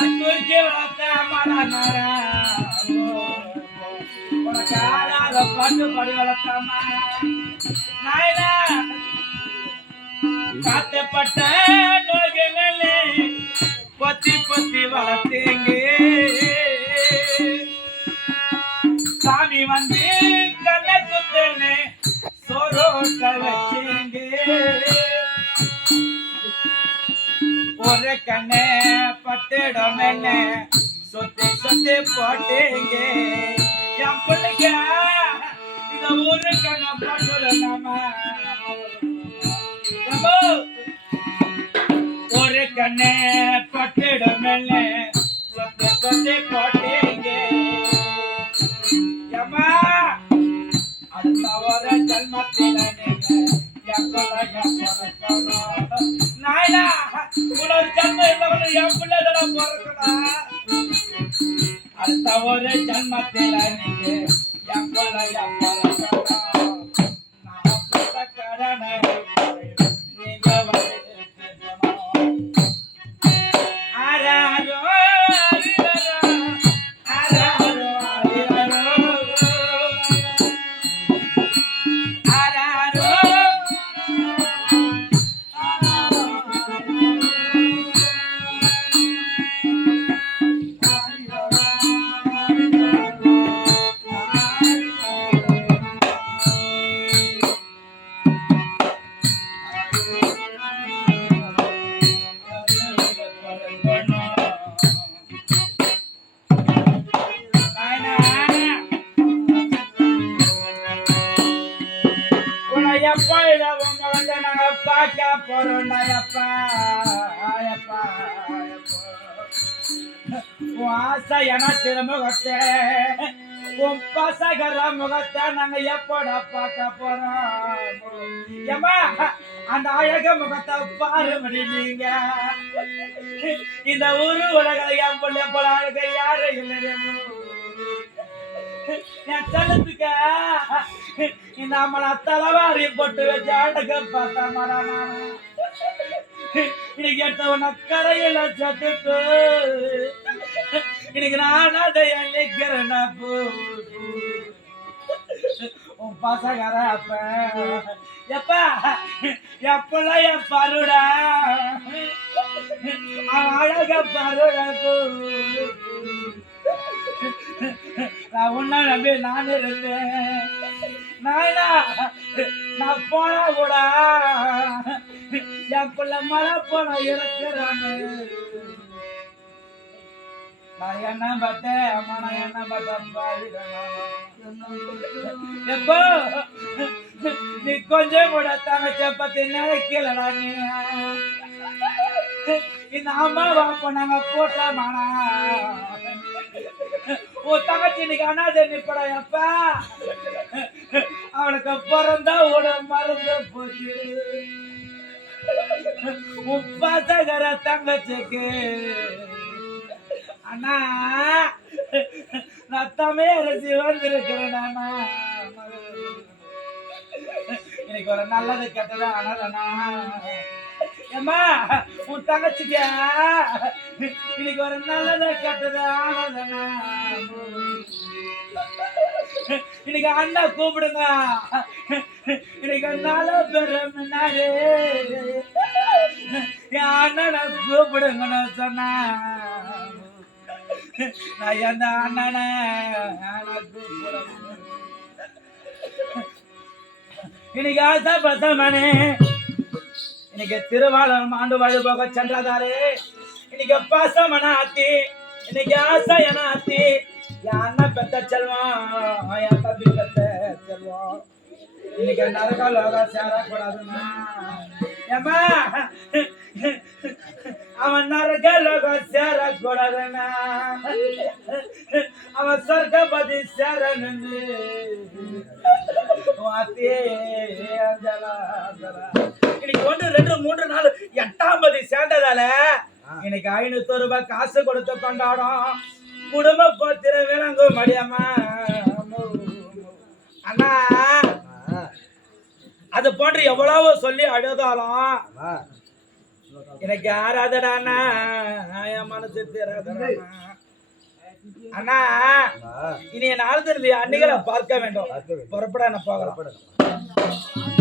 தூக்கி வளர்த்த மரண உனக்கு யாரால பாட்டு பாடி வளர்த்தாமா நாயனா காத்தப்பட்ட நோய்களே பொத்தி பொத்தி வளர்த்தீங்க சாமி வந்து கண்ணை குத்துன்னு சோரோட்ட வச்சீங்க ஒரு கண்ணே பட்டிடம் என்ன சொத்தி சொத்தி போட்டீங்க என் பிள்ளைங்க இந்த ஊரு கண்ணை பட்டுடலாமா ஒரு கண்ணே பட்டிடம் என்ன சொத்தி சொத்தி போட்டீங்க ஏமா அது தவற ஜன்மத்தில நாயனா உனக்கு ஜன்மம் இல்லவனு என் பிள்ளைதட பிறக்கணும் அது தவற ஜன்மத்தில நீங்க என் பிள்ளைய பிறக்கணும் நான் புத்த கடனை நீங்க ஆராரோ முகத்தை உன் பசகர முகத்தை நாங்க எப்பட பார்க்க போறோம் ஏமா அந்த அழக முகத்தை பாரு நீங்க இந்த ஊரு உலகில என் பிள்ளை போல அழக யாரு இல்லை என் செல்லத்துக்க இந்த அம்மள தலைவாரி போட்டு வச்சு அழக பார்த்தா மாடாமா இன்னைக்கு எடுத்தவன கரையில சத்துட்டு இன்னைக்கு நான் அதை நிக்கிறேன் உன் பசகர அப்ப எப்பா எப்பல என் பருடா அழக பருடா நான் உன்ன நம்பி நான் இருந்தேன் நாயனா நான் போனா கூட என் பிள்ளை மழை போன இருக்கிறான்னு நான் என்ன பட்டேன் அம்மா நான் என்ன பட்டேன் எப்போ நீ கொஞ்சம் கூட தங்கச்ச பத்தி நினைக்கலடா நீ இந்த அம்மாவா நாங்க போட்டோமானா உன் தங்கச்சி இன்னைக்கு அனாதை நிப்படா எப்பா அவனுக்கு பிறந்தா உட மருந்து போச்சு உன் பசகர தங்கச்சிக்கு அண்ணா நான் தமிழரசி வந்திருக்கிறேன் அண்ணா இன்னைக்கு ஒரு நல்லது கெட்டதா அண்ணா ஏம்மா உன் தங்கச்சிக்க இன்னைக்கு ஒரு நல்லது கெட்டது ஆனதண்ணா இன்னைக்கு அண்ணா கூப்பிடுங்க இன்னைக்கு நல்ல பேரு முன்னாடி என் அண்ணனை கூப்பிடுங்கன்னு சொன்னா நான் எந்த அண்ணனை இன்னைக்கு ஆசை பசமனே இன்னைக்கு திருவாளர் ஆண்டு வழிபோக சென்றதாரே இன்னைக்கு பாசமன ஆத்தி இன்னைக்கு ஆசை என ஆத்தி என் அண்ணன் பெத்த செல்வம் என் தம்பி பெத்த செல்வம் இன்னைக்கு நரகாலோக சேரக்கூடாதுன்னா ஏமா அவன் நரகாலோக சேரக்கூடாதுன்னா அவன் சொர்க்கபதி சேரன்னு இன்னைக்கு 1 2 3 4 8ஆம் பதி சேர்ந்ததால இன்னைக்கு 500 ரூபாய் காசு கொடுத்து கொண்டாடும் குடும்ப போத்திர விளங்கு மடியம்மா அண்ணா அது போன்று எவ்வளவோ சொல்லி அழுதாலும் எனக்கு யாராதடாண்ணா என் மனசு மனசு தீராதரமா. அண்ணா இனி நாள் திரும்பி அன்னிகளை பார்க்க வேண்டும். புறப்பட என்ன போகலாம்.